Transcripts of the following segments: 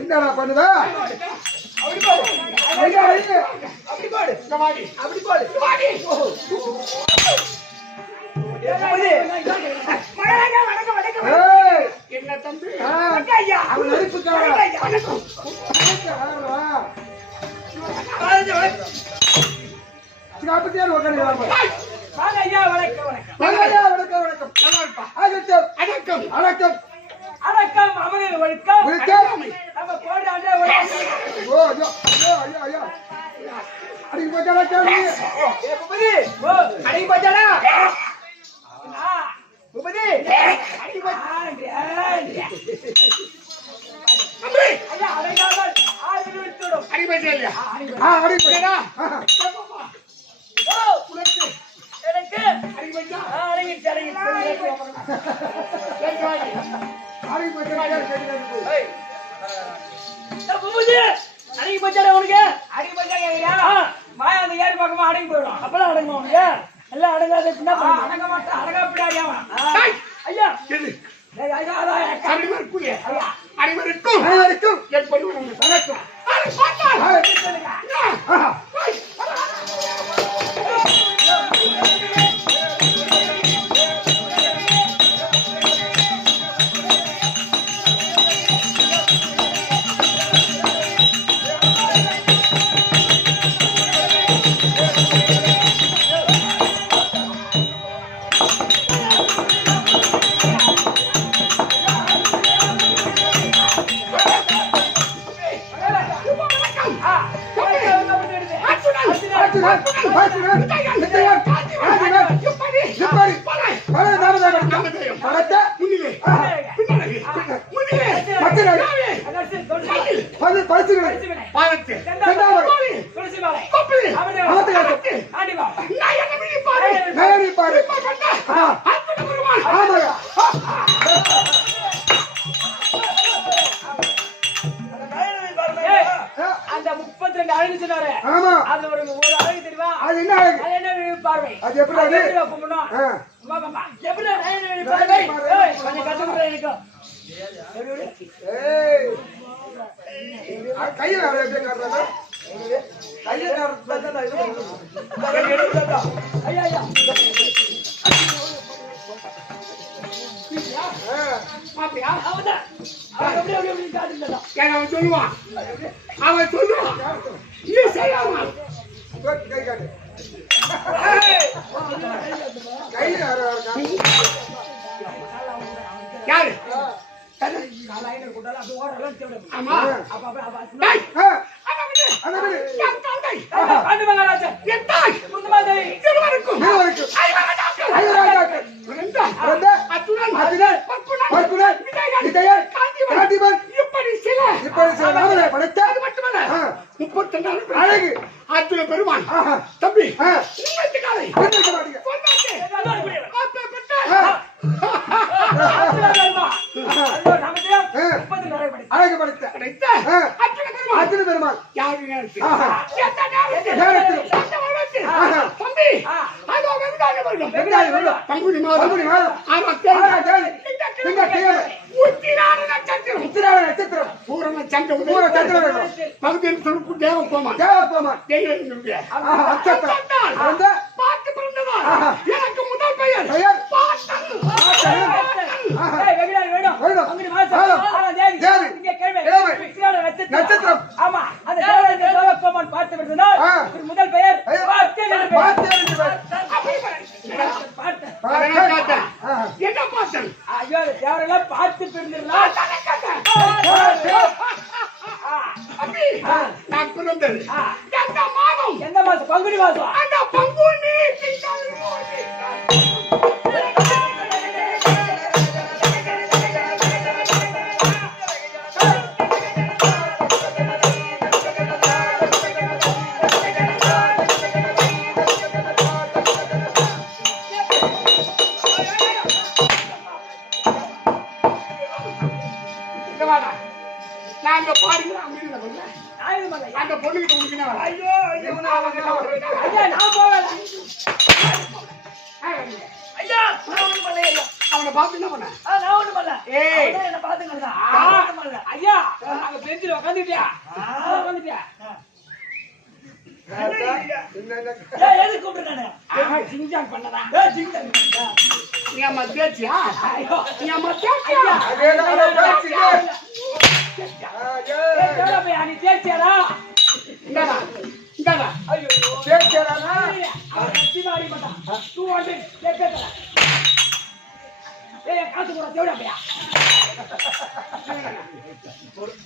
என்னடா பண்ணுவ? என்ன தம்பி அவன் நடிப்புக்காக அடக்கம் அமரில் ஒழுக்கம் நம்ம போடாண்டே அடிக்கு போச்சாடா அடிக்கு போச்சாடா பூபதி அடிக்கு போச்சா ஐயா அடங்காமல் ஆறு விட்டுடும் அடிக்கு போச்சா இல்லையா அடிக்கு போச்சா எனக்கு அடிக்கு போச்சா அடங்கிச்சு அடங்கி போச்சாடா உனக்கு அடங்கி போச்சா மாயா அந்த ஏறி பக்கமா அடங்கி போயிடும் அப்பெல்லாம் அடங்குமா உனக்கு எல்லாம் அடங்காத அடங்க மாட்டேன் அடங்கா பிடாடியா ஐயா அனைவருக்கும் என் பணி வணக்கம் மச்சனாக பரிசுகளை நேரி பாரு ஆமாங்க அந்த 32 அழகு சொன்னாரு ஆமா அதுல ஒரு அழகு தெரியுமா அது என்ன அழகு அது என்ன பார்வை அது எப்படி அது கும்பிடணும் எப்படி பார்வை கொஞ்சம் கத்துக்கிறேன் எனக்கு ஏய் கையில அப்படியே காட்டுறாங்க கையில காட்டுறதா ஐயா ஐயா மாப்பியா அவதான் அப்படி அப்படி அப்படி காட்டுறதா அவன் சொல்லுவான் நீ செய்யாமா கை காட்டு கையில யாரு காலையில கூட்டால அது ஓடலாம் தேவை ஆமா அப்ப அப்ப டேய் அத விடு என் தந்தை காண்டு மகாராஜா என் தாய் முந்தமா தேவி திருவருக்கும் திருவருக்கும் ஐவராஜாக்கள் ஐவராஜாக்கள் ரெண்டா ரெண்டா அத்துடன் அத்துடன் பற்புடன் விஜயன் காந்திமன் இப்படி சில நாமளே படைத்த அது மட்டுமல்ல 32 அழகு அத்துணை பெருமான் ஆஹா தம்பி ஆ உங்களுக்கு காலை என்ன மாட்டீங்க அழகு படைத்த அத்தனை பெருமாள் யாரு நேரத்தில் ஆஹா தம்பி அதோ வெங்காயம் வருடம் வெங்காயம் வருடம். பங்குனி மாதம் பங்குனி மாதம். ஆறாம் ஆறாம் தேதி தேதி. திங்கட்கிழமை. உத்திராட நட்சத்திரம் உத்திராட நட்சத்திரம் பூரண சந்திர பூர உதயம் சந்திரன் பகுதியில் சுருக்கு தேவப்போமான் தேவப்போமான் தெய்வங்களுடைய ஆஹா நட்சத்திரம் அந்த பார்த்து பிறந்தவர் ஆஹா. எனக்கு முதல் பெயர் பெயர் பாட்டன் ஆஹா. ஏய் வெகுளாய் வேணும் வேணும். அங்கடி மாசம் வேணும். ஆனா தேதி தேதி. இங்க கேள்வி கிழமை. உத்திராட நட்சத்திரம் நட்சத்திரம். ஆமா அந்த தேவகோமான் பார்த்து விடுனார் ஆ. முதல் பெயர் பெயர். பார்த்தேன் பார்த்தேன் ஆஹா என்ன பாட்டன் ஐயோ தேவரெல்லாம் பார்த்து பிறந்திருந்தார் அப்படி நான் பிறந்தது எந்த மாதம் எந்த மாசம் பங்குனி மாசம் அந்த பங்குனி நாங்க பாருங்க அந்த பொண்ணுகிட்ட உனக்கு ஐயோ ஐயா நான் போவேன் ஐயா நான் ஒண்ணும் பண்ணல ஐயா அவனை பார்த்து என்ன பண்ண நான் ஒண்ணும் பண்ணல ஏய். அவன் என்ன பாத்துங்கடா ஒண்ணும் பண்ணல ஐயா அங்க பெஞ்சில உட்கார்ந்துட்டியா உட்கார்ந்துட்டியா ஏய் எதுக்கு கூப்பிடுறானே ஜிங்ஜாங் பண்ணடா ஜிங்ஜாங் பண்ணடா நீ அம்மா தேச்சியா ஐயோ நீ அம்மா தேச்சியா நீ தேர்ச்சியாடா இந்தாடா இந்தாடா ஐயோ தேர்ச்சியாடா அவன் கத்தி மாறி மாட்டான் 200 கேட்கல ஏய் காசு கூட தேவடா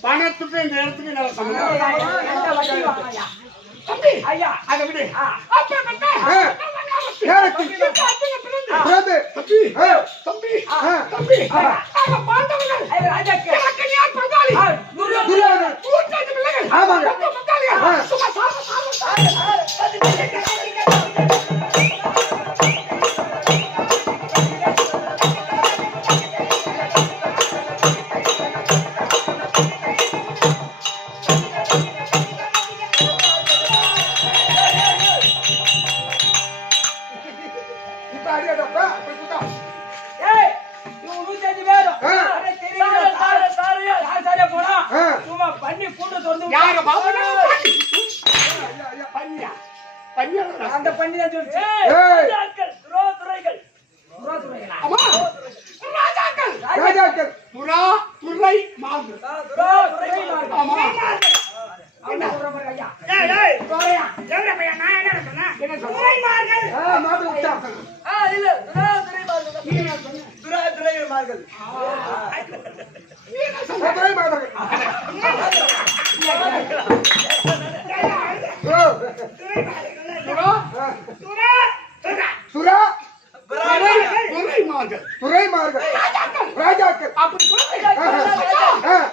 பணத்துக்கு இந்த இடத்துக்கு நல்ல சம்பந்தம் அந்த வட்டி வாங்கயா தம்பி ஐயா அதை விடு அப்ப கட்ட பிறந்து தம்பி ஆ. தம்பி ஆ. தம்பி நாங்க பாண்டவர்கள் ஐயா ராஜாக்கு எனக்கு நீ யார் பங்காளி துரியோதனன். 105 பிள்ளைகள் ஆமாங்க. ரொம்ப பங்காளியா ஆ. சும்மா சாம இப்ப அடியாடப்பா அப்படி கூட்டா ஏய் இவங்க 105 பேரும் ஆ. அட தெரியல சாரியா யார் சாரியா போனா ஆ. சும்மா பண்ணி கூட்ட திறந்து யார பாபனா ஐயா ஐயா பன்னியா பன்னியா அந்த பண்ணி தான் சொல்லுச்சு ஏய். ராஜாக்கள் துரைகள் அம்மா ராஜாக்கள் ராஜாக்கள் புறா துறை மாது துரைகள் ஆமா என்ன சொல்ற பாரு ஐயா ஏய் ஏய் துரையா எங்க பையன் நான் என்ன சொன்னேன் என்ன சொன்னேன் மாட்டு விட்டா இல்ல துரைமார்கள் நீ என்ன சொன்ன துரைமார்கள் துறை மாதங்கள் புறா சுரா துறை மாது துறை மார்கள் ராஜாக்கள் அப்படி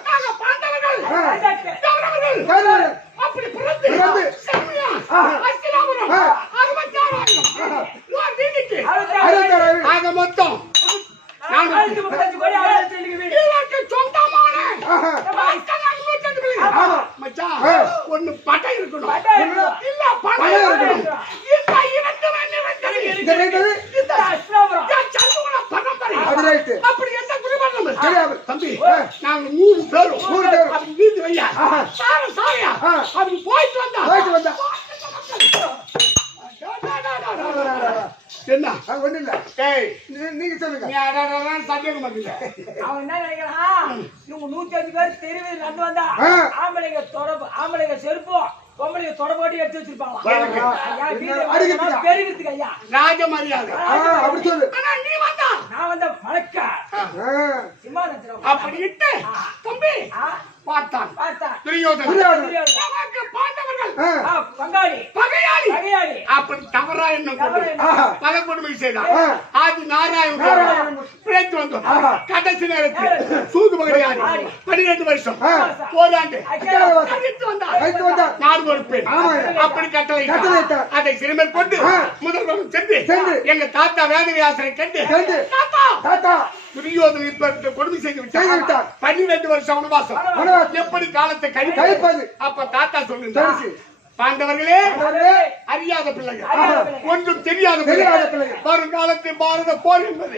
நாங்க பாண்டவர்கள் கௌரவர்கள் அப்படி பிறந்து செம்மையா அஸ்தினாபுரம் ஆக மொத்தம் ஒண்ணு பட்டை இருக்கணும் இல்ல பணம் இருக்கணும் அப்படி எந்த குருபன் தம்பி நாங்க 100 பேரும் அப்படி வீதி வையா சாரியா அப்படி போயிட்டு வந்தா என்ன ஒண்ணு இல்ல நீங்க சொல்லுங்க சந்தேகம் இல்ல அவன் என்ன நினைக்கிறான் இவங்க 105 பேர் தெருவில் நடந்து வந்தா ஆம்பளைங்க ஆம்பளைங்க செருப்பு பொம்பளைங்க தொட போட்டு எடுத்து வச்சிருப்பாங்க பெருகிறதுக்கு ஐயா ராஜ மரியாதை அப்படி சொல்லு நீ வந்தா நான் வந்த வழக்க சிம்மாசனம் அப்படி இட்டு தம்பி பார்த்தான் பாண்டவர்கள் பகையாளி அப்படி தவறா என்ன பல கொடுமை செய்தான் ஆதி நாராயணன் பிழைத்து வந்தோம் கடைசி நேரத்தில் சூது பகையாளி 12 வருஷம் போராண்டு வந்தார் நாடு பொறுப்பேன் அப்படி கட்டளை அதை சிறுமர் கொண்டு முதல்வரும் சென்று எங்க தாத்தா வேதவியாசரை கண்டு தாத்தா துரியோதனை இப்ப கொடுமை செய்து விட்டார் 12 வருஷம் வனவாசம் எப்படி காலத்தை கழிப்பது அப்ப தாத்தா சொல்லுங்க பாண்டவர்களே அறியாத பிள்ளைகள் ஒன்றும் தெரியாத பிள்ளைகள் வருங்காலத்தில் பாரத போர் என்பது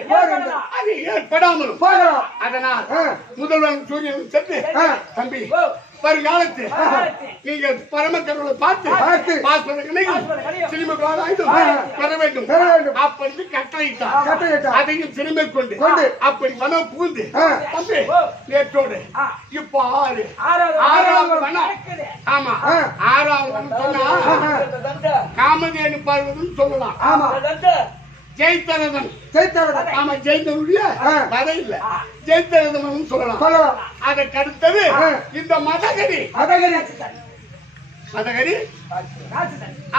அது ஏற்படாமலும் அதனால் முதல்வன் சூரியன் சென்று தம்பி வருங்காலத்தில் நீங்க பரமக்கருளை பார்த்து பாஸ்பதங்களை பெற வேண்டும் அப்படி கட்டளையிட்டார் அதையும் சிறுமை கொண்டு அப்படி வனம் புகுந்து தம்பி நேற்றோடு இப்போ 6வது வனம் ஆமா 6வது வனம் சொன்னா காமதேனு பருவதும் சொல்லலாம் ஜெயித்தரதன் ஆமா ஜெயித்தனுடைய வதை இல்ல ஜெயித்தரதன் சொல்லலாம் அதற்கு அடுத்தது இந்த மதகரி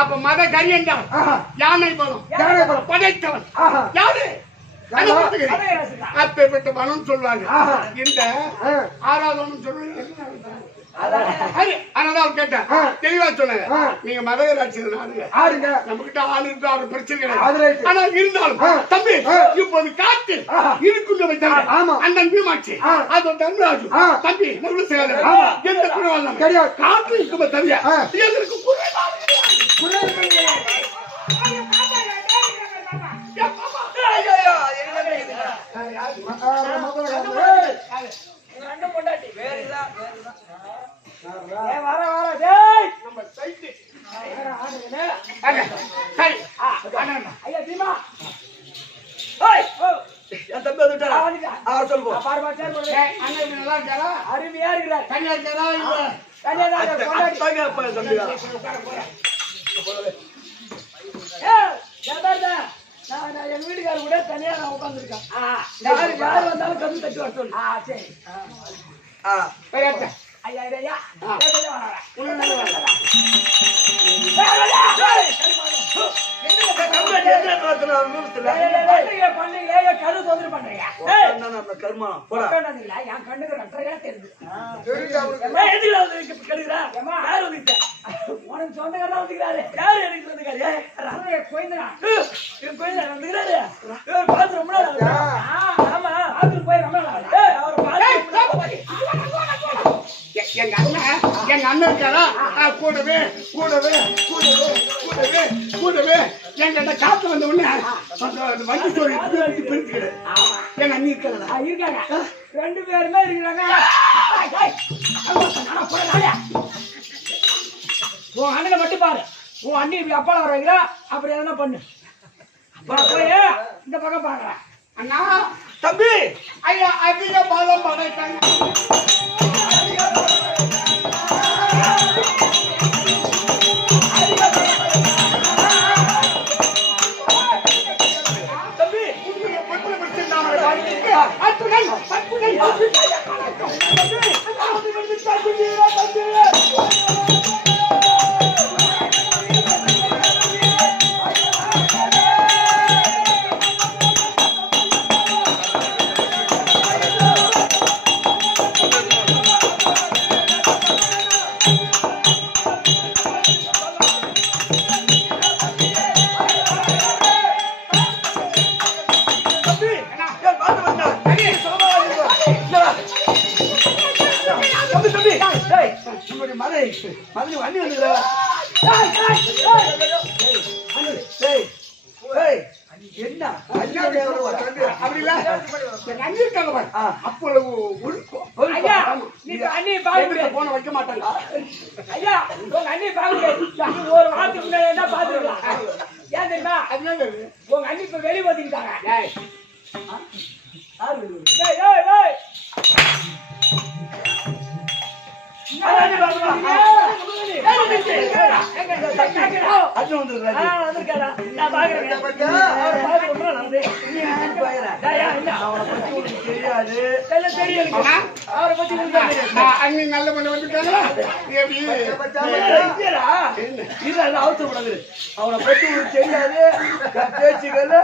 அப்ப மதகரி என்றால் யானை பலம் படைத்தவன் யாரு அப்பேற்பட்ட வனம் சொல்வாங்க இந்த 6வது வனம் சொல்லுவாங்க அதனால கேட்டேன் தெளிவா சொன்னாங்க நீங்க மதகராட்சி ஆடுங்க நம்ம கிட்ட ஆளு இருக்கு அவர் பிரச்சனை கிடையாது ஆனா இருந்தாலும் தம்பி இப்போது காத்து இருக்குன்னு வைத்தாங்க அண்ணன் பீமாட்சி அது தன்ராஜு தம்பி நல்ல செய்யாத எந்த குறைவாக கிடையாது காத்து இருக்குமே தவிர எதற்கு அருமையா இருக்கிறார் என் வீட்டுக்கார கூட தனியா நான் உட்காந்துருக்கேன் யாரு வந்தாலும் கம்மி தட்டி வர சொல்லு சரி ஐயா ஐயா உனக்கு சொந்தக்காரா வந்துக்கிறாரு யாரு எனக்கு வந்துக்காரு பார்த்து ரொம்ப நாள் ஆமா ஆத்துல போய் ரொம்ப நாள் எங்க அண்ணன் இருக்காரா கூடவே எங்கிட்ட காத்து வந்த உடனே வண்டி சோறு பிரிச்சுக்கிடு எங்க அண்ணி இருக்காங்க 2 பேருமே இருக்கிறாங்க உன் அண்ணனை மட்டும் பாரு உன் அண்ணி இப்படி அப்பால வர வைக்கிறா அப்படி எதனா பண்ணு போய் இந்த பக்கம் பாக்குறேன் அண்ணா தம்பி ஐயா அதிக பாலம் படைத்தாங்க மதுரை வண்டி வந்துக்கிறா என்ன அப்படி இல்ல எங்க அண்ணி இருக்காங்க பாரு அப்பொழுது ஐயா நீங்க அண்ணி பாக்க போன வைக்க மாட்டாங்க ஐயா உங்க அண்ணி பாக்க ஒரு வாரத்துக்கு முன்னாடி என்ன பாத்துக்கலாம் ஏன் தெரியுமா உங்க அண்ணி இப்ப வெளியே வந்துட்டாங்க அண்ணி நல்ல பண்ண வந்துட்டாங்களா அவனை பத்தி உங்களுக்கு தெரியாது பேச்சுக்கல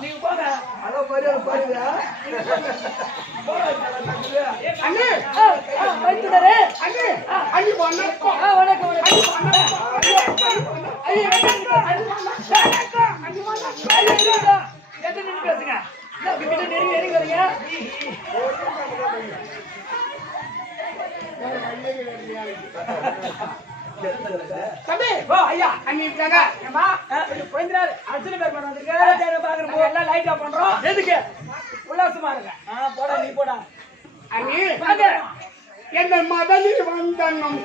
நீங்க போங்க அதோ பாருங்க தம்பி ஐயா அண்ணி இருக்காங்க எல்லாம் லைட்டா பண்றோம் எதுக்கு உல்லாசமா இருக்க போடா நீ போடா அண்ணி என்ன மதனில் வந்தனும்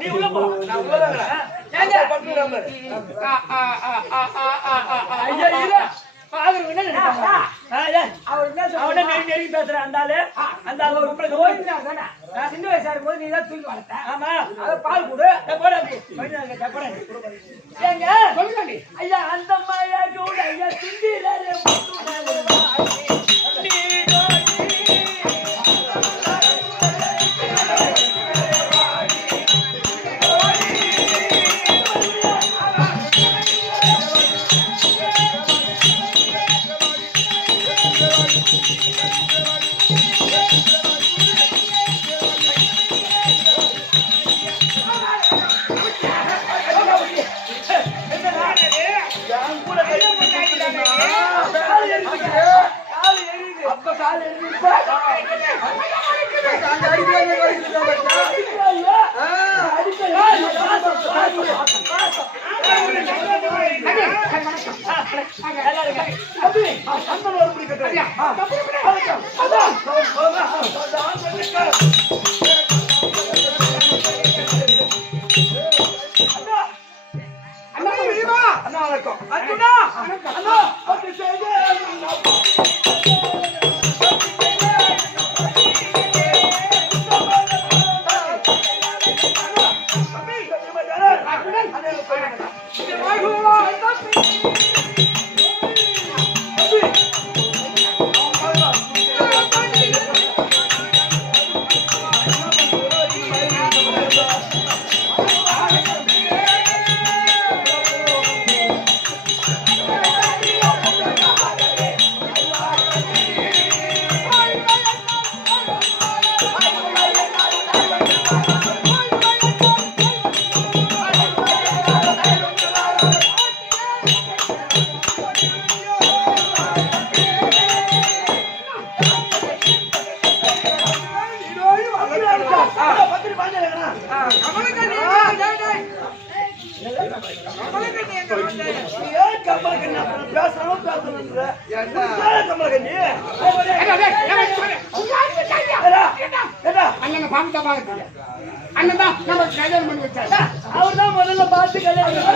நீ உள்ள போ சின்ன வயசா இருக்கும் போது நீ தான் தூக்கி வளர்த்த ஆமா பால் கொடு ஐயா அந்த மாயா ஐயா சிந்திரே அண்ணன் நம்ம கல்யாணம் பண்ணி வச்சாரு அவர் தான் முதல்ல பார்த்து கல்யாணம்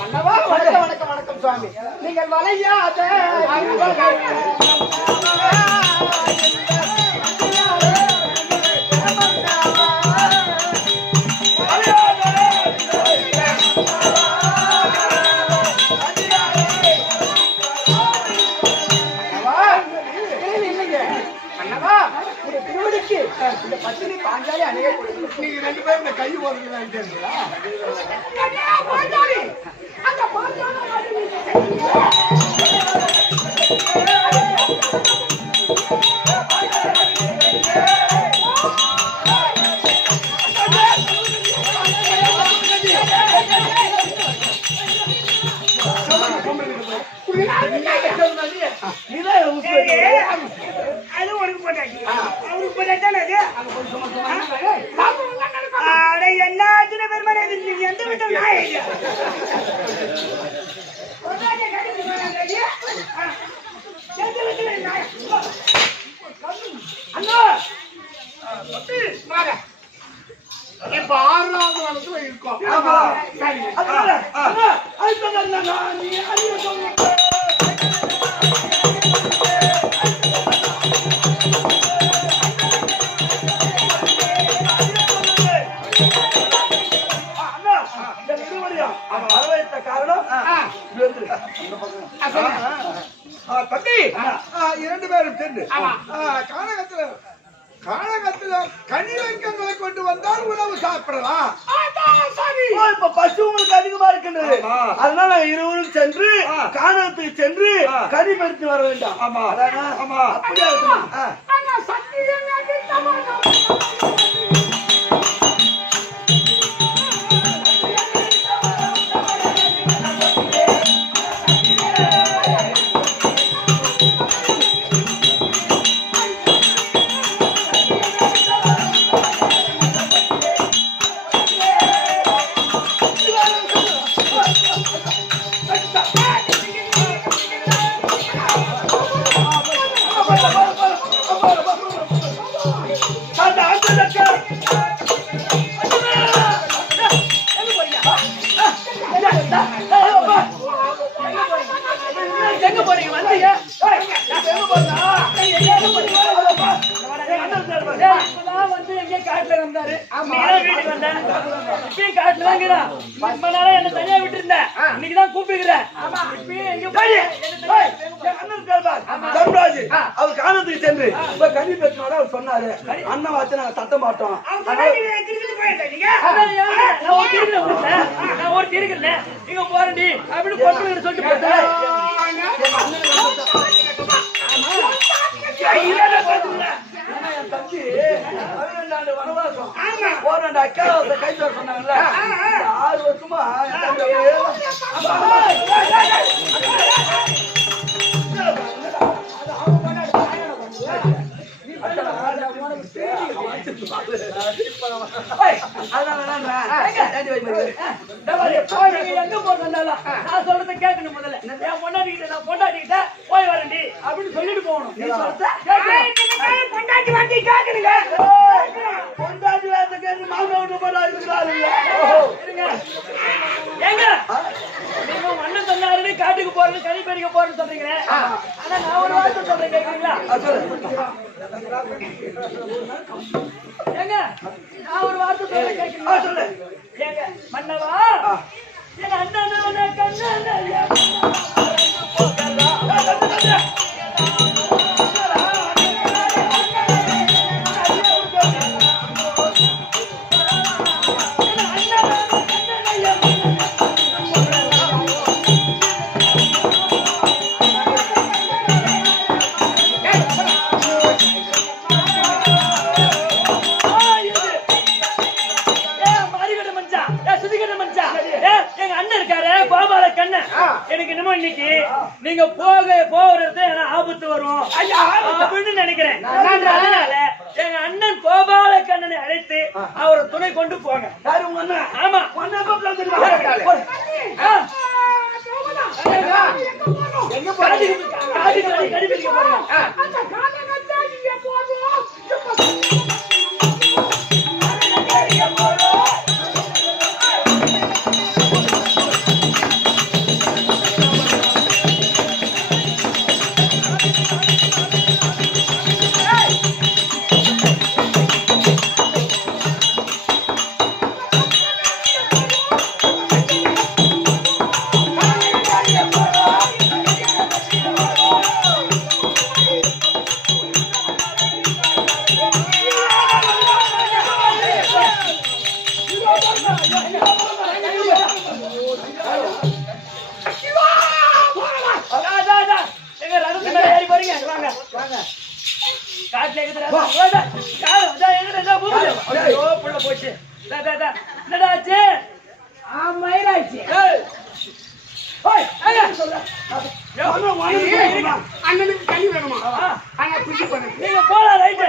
மன்னவா வணக்கம் வணக்கம் வணக்கம் சுவாமி. நீங்கள் வளையாத இந்த பத்தினி பாஞ்சாலி அணைய கொடுக்கணும். நீங்க 2 பேரும் இந்த கை ஓடுறீங்களான்னு தெரியுங்களா? எல்லாத்திலும் பெருமனை எந்த விதம் இப்ப 6வது வளத்துல இருக்கோம். காரணம் தம்பி 2 பேரும் சென்று கானகத்துல கனிவர்க்கங்களை கொண்டு வந்தால் உணவு சாப்பிடலாம். இப்ப பசு உங்களுக்கு அதிகமா இருக்கின்றது. அதனால நாங்க இருவரும் சென்று கானகத்துக்கு சென்று கறி பறித்து வர வேண்டாம். ஆமா ஆமா அப்படியே இருக்கணும். எங்க போறீங்க? வந்தீங்க வந்து எங்க காட்டுல வந்தாரு. வீட்டுக்கு வந்தேன். இப்பயும் காட்டுல தான் இருக்கிறேன். ரொம்ப நாளா என்ன தனியா விட்டு இருந்தேன். இன்னைக்குதான் கூப்பிடுறேன். அவர் காணத்துக்கு சென்று கனி பேசினோட அவர் சொன்னாரு, அண்ணன் வாச்சு நாங்க தட்ட மாட்டோம். நான் ஒரு இருக்கிறேன் நீங்க போறேன்டி அப்படின்னு பொண்ணு சொல்லிட்டு போட்டேன். என் தம்பி 12 வனவாசம் போராண்ட அக்காவாச கைது சொன்னாங்கல்ல, 6 வருஷமா எங்க போறதால நான் சொல்றத கேட்கணும். முதல்ல என் பொண்டாட்டிக்கிட்ட போய் வரண்டி அப்படின்னு சொல்லிட்டு போகணும். பொண்டாட்டி வண்டி கேட்கணுங்க. பொண்டாட்டி வேலை கேட்டு மாமனார் ஏங்க நீங்க மண்ணு சொன்னாரு காட்டுக்கு போறது கனி பறிக்க போறேன்னு சொல்றீங்க. ஆனா நான் ஒரு வார்த்தை சொல்றேன் கேக்குறீங்களா? ஏங்க நான் ஒரு வார்த்தை சொல்றேன் கேக்குறீங்களா? சொல்லு. ஏங்க மன்னவா என் அண்ணனோட கண்ணனையா எனக்கு என்னமோ இன்னைக்கு நீங்க போறது ஆபத்து வரும் அப்படின்னு நினைக்கிறேன். அதனால எங்க அண்ணன் கோபால கண்ணனை அழைத்து அவரை துணை கொண்டு போங்க. ஆமா எங்க போறீங்க? போறீங்க வாங்க வாங்க காட்டுல இருக்குதுடா என்ன புள்ள போச்சு என்னடா ஆச்சு மயிராச்சு அண்ணனுக்கு கை வேணுமா ஆனா பிடிச்சு பண்ணு நீங்க போலாம் ரைட்டு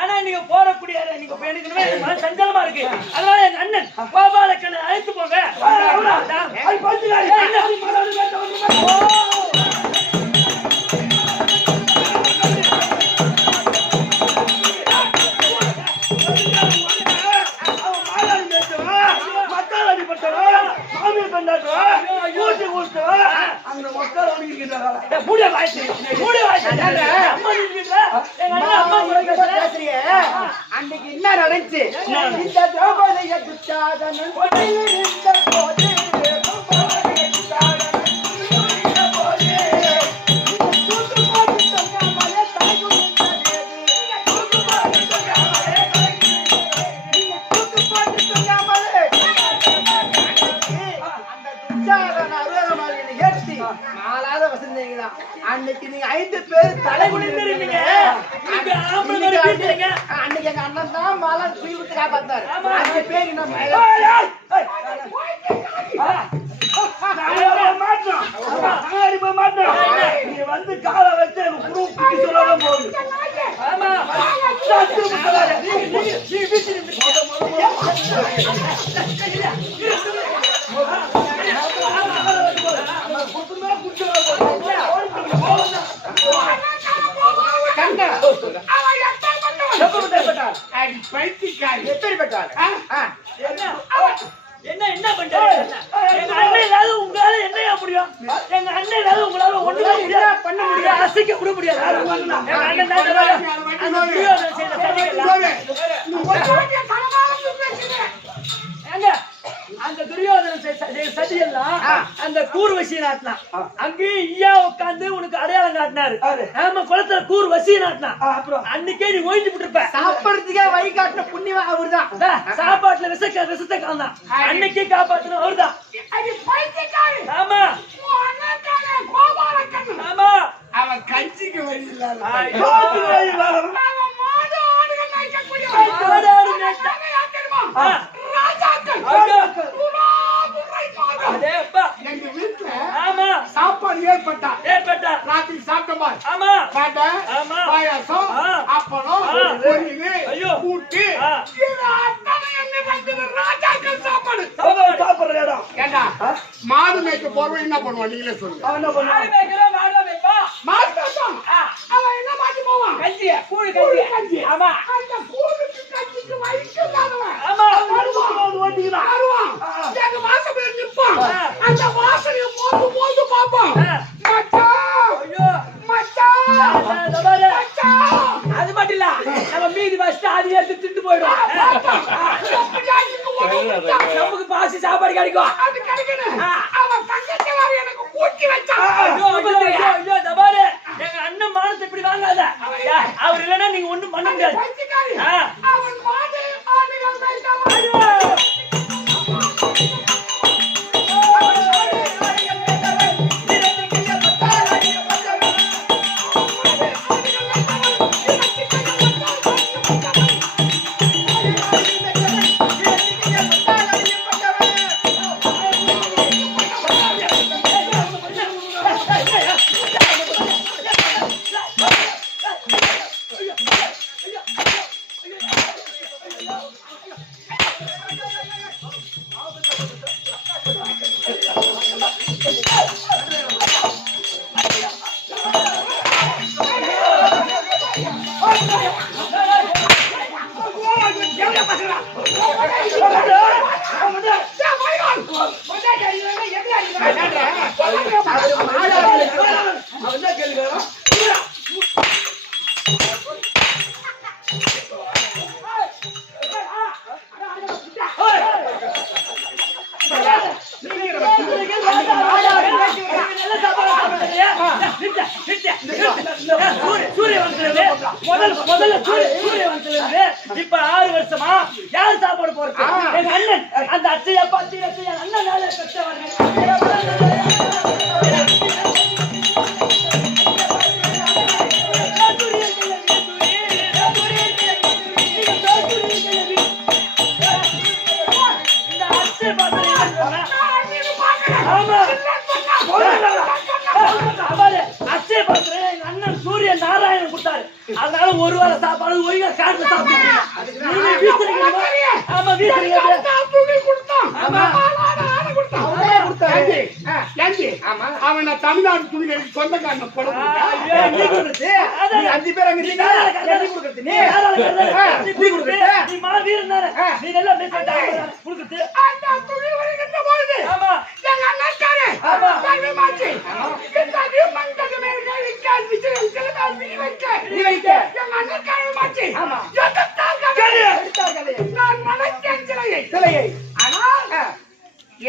ஆனா நீங்க போறக்கூடிய நீங்க எனக்கு சஞ்சலமா இருக்கு அதனால எங்க அண்ணன் கோபாலக்கண்ணை அழைத்து போங்க அன்னைக்கு என்ன நடந்துச்சு இந்த திரௌபதியை துச்சாதனன் கொலையில் இருந்த போது அன்னைக்கு நீங்க 5 பேர் தலை குனிந்திருக்கீங்க அன்னைக்கு எங்க அண்ணன் தான் மாலை தூக்கி விட்டு காப்பாத்தாரு 5 பேர் இன்னும் நீங்க வந்து காலை வச்சு சொல்ல போகுது என்ன என்ன பண்றாரு எங்க அண்ணன் இல்லாத உங்களால என்னையா முடியும் எங்க அண்ணன் இல்லாத உங்களால ஒண்ணுமே முடியாது பண்ண முடியாது அசைக்க கூட முடியாது எங்க அண்ணன் தான் அந்த துரியோதன சதியெல்லாம் அந்த கூர்வசி நாட்டினா அங்கேயும் ஐயா உட்காந்து உனக்கு அடையாளம் காட்டினாரு ஆமா குளத்துல கூர்வசி நாட்டினா அப்புறம் அன்னைக்கே நீ ஓய்ந்து விட்டுருப்ப சாப்பிடுறதுக்கே வழி காட்டின புண்ணியம் அவர்தான் சாப்பாட்டுல விஷத்தை கலந்தான் அன்னைக்கே காப்பாத்தணும் அவர்தான் ஆமா ஆமா அவன் கஞ்சிக்கு வழி இல்லாத எங்க வீட்டுல சாப்பாடு ஏற்பட்டா ராத்திரி சாப்பிட்டோமா பாயாசம் அப்பளம் கூட்டு சாப்பாடு ஏண்டா மாடு மேய்க்க போறவன் என்ன பண்ணுவான் நீங்களே சொல்லுங்க அவன் என்ன மாட்டி போவான் கஞ்சி ஆமா அந்த கூழுக்கு கஞ்சிக்கு வைக்கலாதவன் ஆமா வருவான் எங்க வாசல்ல நிப்பான் அந்த வாசலைய மோந்து பாப்பான் அது மட்டும் இல்ல நம்ம மீதி வச்சுட்டு அது எடுத்து திட்டு போயிடும் நமக்கு பாசி சாப்பாடு கிடைக்கும் அது கிடைக்கணும் அவன் தங்கச்சி வேற எனக்கு கூட்டி வச்சான் எங்க அண்ணன் மானத்தை இப்படி வாங்காத அவர் இல்லைன்னா நீங்க ஒண்ணும் பண்ண முடியாது அவன் மாடு ஆடுகள் மேய்க்காம இப்ப 6 வருஷமா யார் சாப்பாடு போறது எங்க அண்ணன் அந்த அத்தையா பாத்தி அண்ணன் வேலை கஷ்டவாங்க ஒரு வார சாப்பாடு ஒழுங்கா காட்டுல சாப்பிடுறீங்க. நீங்க வீசுறீங்க. ஆமா வீசுறீங்க. அவன் தமிழ்நாடு துணிகளுக்கு சொந்தக்காரன் அஞ்சு பேர் அங்க நீ மாவீரன் தானே. நீ எல்லாம் கொடுக்குறது. ஆமா எங்க அண்ணாச்சாரே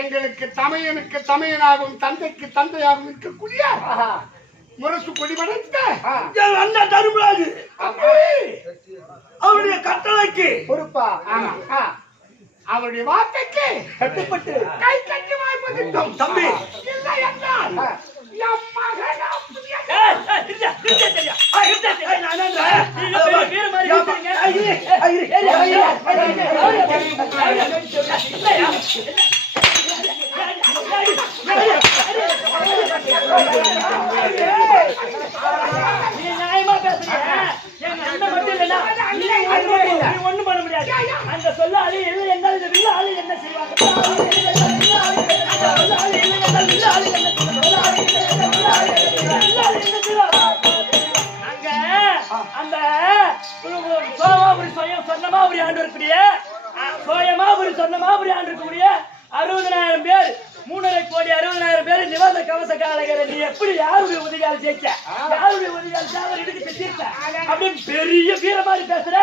எங்களுக்கு தமையனுக்கு தமையனாகவும் தந்தைக்கு தந்தையாகவும் இருக்கக்கூடிய முரசு கொடி படைத்த அண்ணா தருமராஜு அவருடைய கட்டளைக்கு பொறுப்பா அவருடைய வார்த்தைக்கு கட்டுப்பட்டு கை கட்டி வாய்ப்பதித்தோம் தம்பி. இல்லை என்றால் என் மகனா புதிய நியாயமா பேசுறீங்க. எங்க அண்ணன் மட்டும் இல்லைன்னா ஒண்ணும் பண்ண முடியாது. அந்த சொல்ல ஆளு இல்லை என்றால் இந்த வில்ல ஆளு என்ன செய்வாங்க? அங்க அந்த சோமாபுரி சொன்னமாபுரி ஆண்டு இருக்கக்கூடிய சோயமாபுரி சொன்னமாபுரி ஆண்டு இருக்கக்கூடிய 60,000 பேர் 3.5 கோடி 60,000 பேர் நிவாத கவச காலகரை நீ எப்படி யாருடைய உதவியால் ஜெயிச்ச? யாருடைய உதவியால் சாவர் எடுத்து தீர்த்த? அப்படின்னு பெரிய வீர மாதிரி பேசுற.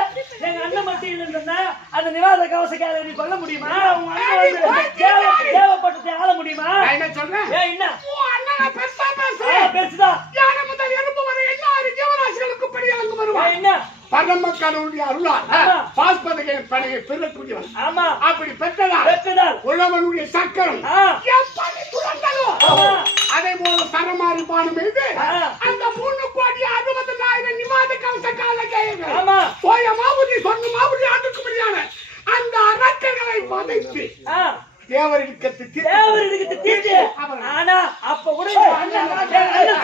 எங்க அண்ணன் மட்டும் இல்லைன்னா அந்த நிவாத கவச காலகரை நீ கொல்ல முடியுமா? உங்க அண்ணன் தேவைப்பட்டதை ஆள முடியுமா? என்ன சொல்றேன்? என்ன பெருசுதான் முதல் எலும்பு வரை எல்லாரும் ஜீவராசிகளுக்கு பெரிய வருவான். என்ன பரம கடவுளுடைய அருளால் பாஸ்பதிகளை பணியை பெறக்கூடியவன். ஆமா அப்படி பெற்றதால் உழவனுடைய சக்கரம் எப்படி துறந்ததோ அதே போல சரமாரி பானம் மீது அந்த 3,60,000 நிவாத கவச காலகரை சோயமாபுரி சொன்னமாபுரி ஆண்டுக்கு முடியான அந்த அரக்கர்களை வதைத்து தேவருக்கு தீர்த்து. ஆனா அப்ப கூட அண்ணன்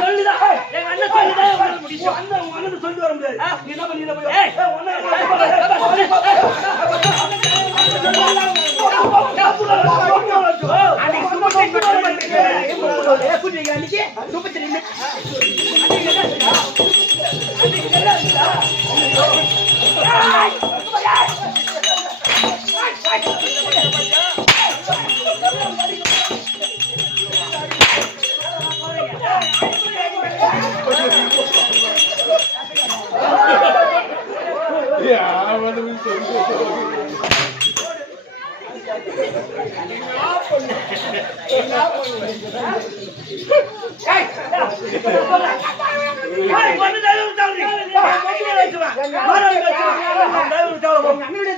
சொல்லுதான் முடியும். அண்ணன் சொல்லி வர முடியாது. என்ன பண்ணி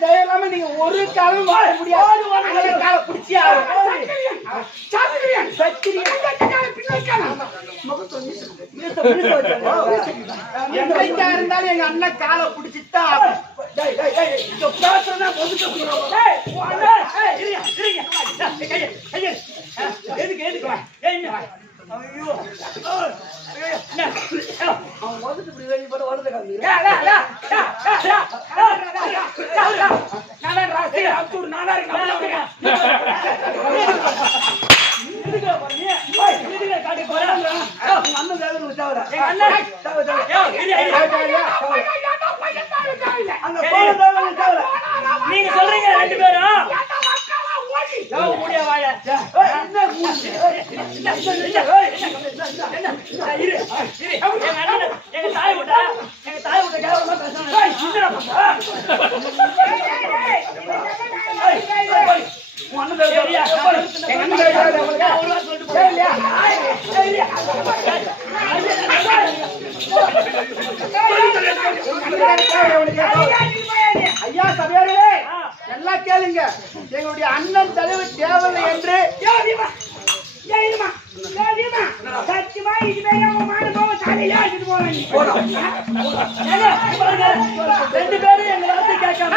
தயவு நீங்க ஒரு காலம் வாழ முடியாது. இருந்தாலும் எங்க அண்ணன் காலை பிடிச்சிட்டா நீங்க சொல்றீங்க 2 பேரும் எங்க தாய் விட்டா கேவலமா ஐயா சபையார்களே எல்லாம் கேளுங்க. எங்களுடைய அண்ணன் தலைவர் தேவலை என்று சத்தியமா இதுவே மாடு போக சாலையா இது போறேன். 2 பேரும் எங்க வார்த்தை கேட்காம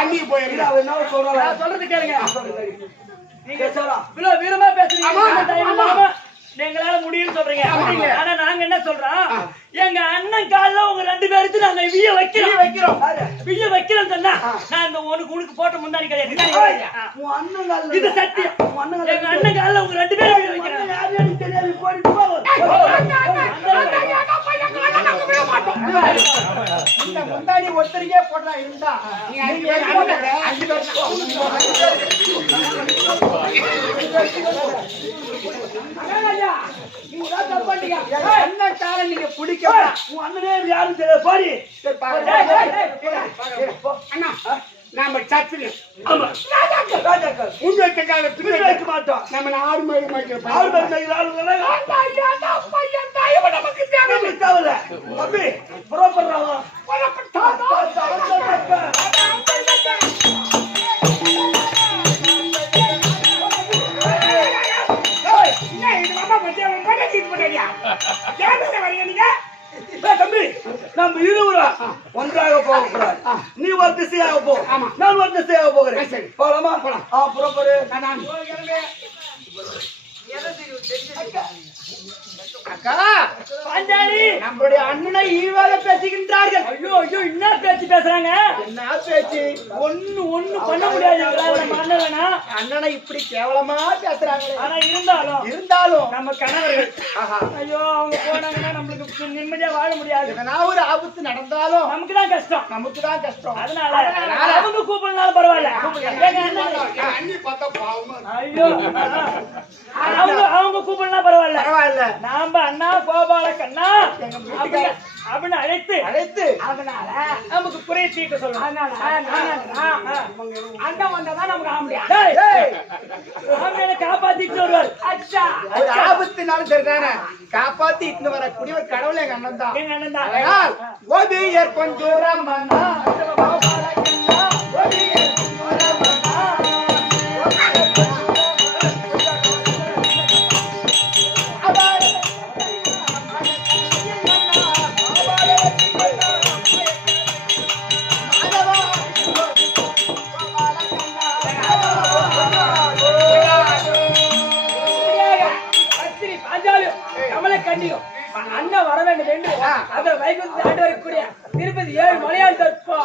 அங்கி போயிருங்க. சொல்றது கேளுங்க. நீங்க வீரமா பேசுறீங்க. எங்களால முடியும்னு சொல்றீங்க. ஆனா நாங்க என்ன சொல்றோம், எங்க அண்ணன் கால்ல உங்க 2 பேருக்கு நாங்க விய வைக்கிறோம். விய வைக்கிறோம் சொன்னா நான் இந்த உனக்கு போட்ட முந்தானி கிடையாது. உன் அண்ணன் கால்ல இது சத்தியம். எங்க அண்ணன் கால்ல உங்க 2 பேரும் விய வைக்கிறோம். யாரும் தெரியாது போடி போ. இந்த முந்தானி ஒருத்தருக்கே போட்டா இருந்தா நீங்க 5 பேர் நீங்க பிடிக்க உன் அண்ணனே யாரும் தெரியாது போடி. அண்ணா நாம சத்துல ராஜாக்கள் முன்னேற்ற பிடி வைக்க மாட்டோம். நம்ம 6 மணி ஆறு பேர் கையில் ஆளுங்களே நமக்கு தேவை தேவையில்ல. தம்பி புறப்படுறாங்க. தம்பி நம்ம இருவரும் ஒன்றாக போகக்கூடாது. நீ ஒரு திசையாக போ, நான் ஒரு திசையாக போகிறேன். போலாமா? புறப்படு. அக்கா பாஞ்சாலி நம்மளுடைய அண்ணனை ஈவாக பேசுகின்றார்கள். ஐயோ ஐயோ என்ன பேச்சு பேசுறாங்க? என்ன பேச்சு? ஒண்ணு பண்ண முடியாது. நம்ம அண்ணன் வேணா அண்ணனை இப்படி கேவலமா பேசுறாங்க. ஆனா இருந்தாலும் நம்ம கணவர்கள் ஐயோ அவங்க போனாங்கன்னா நம்மளுக்கு நிம்மதியா வாழ முடியாது. எதனா ஒரு ஆபத்து நடந்தாலும் நமக்கு தான் கஷ்டம். அதனால அவங்க கூப்பிடனாலும் பரவாயில்ல. அண்ணி பார்த்தா பாவமா ஐயோ அவங்க கூப்பிடலாம் பரவாயில்ல. நாம அண்ணா கோபால கண்ணா அப்படின்னு அழைத்து அதனால நமக்கு குறைய தீர்க்க சொல்லணும். அண்ணன் வந்தாதான் நமக்கு ஆம்பியா காப்பாத்திட்டு வருவார். ஒரு ஆபத்துனாலும் சரிதானே காப்பாத்தி இட்டு வரக்கூடிய ஒரு கடவுள் எங்க அண்ணன் தான். எங்க அண்ணன் தான். ஓபியர் கொஞ்சம் மன்னா அண்ணன் வர வேண்டும் என்று அந்த வைகுந்த ஆண்டு வரக்கூடிய திருப்பதி 7 மலையாள் தற்பா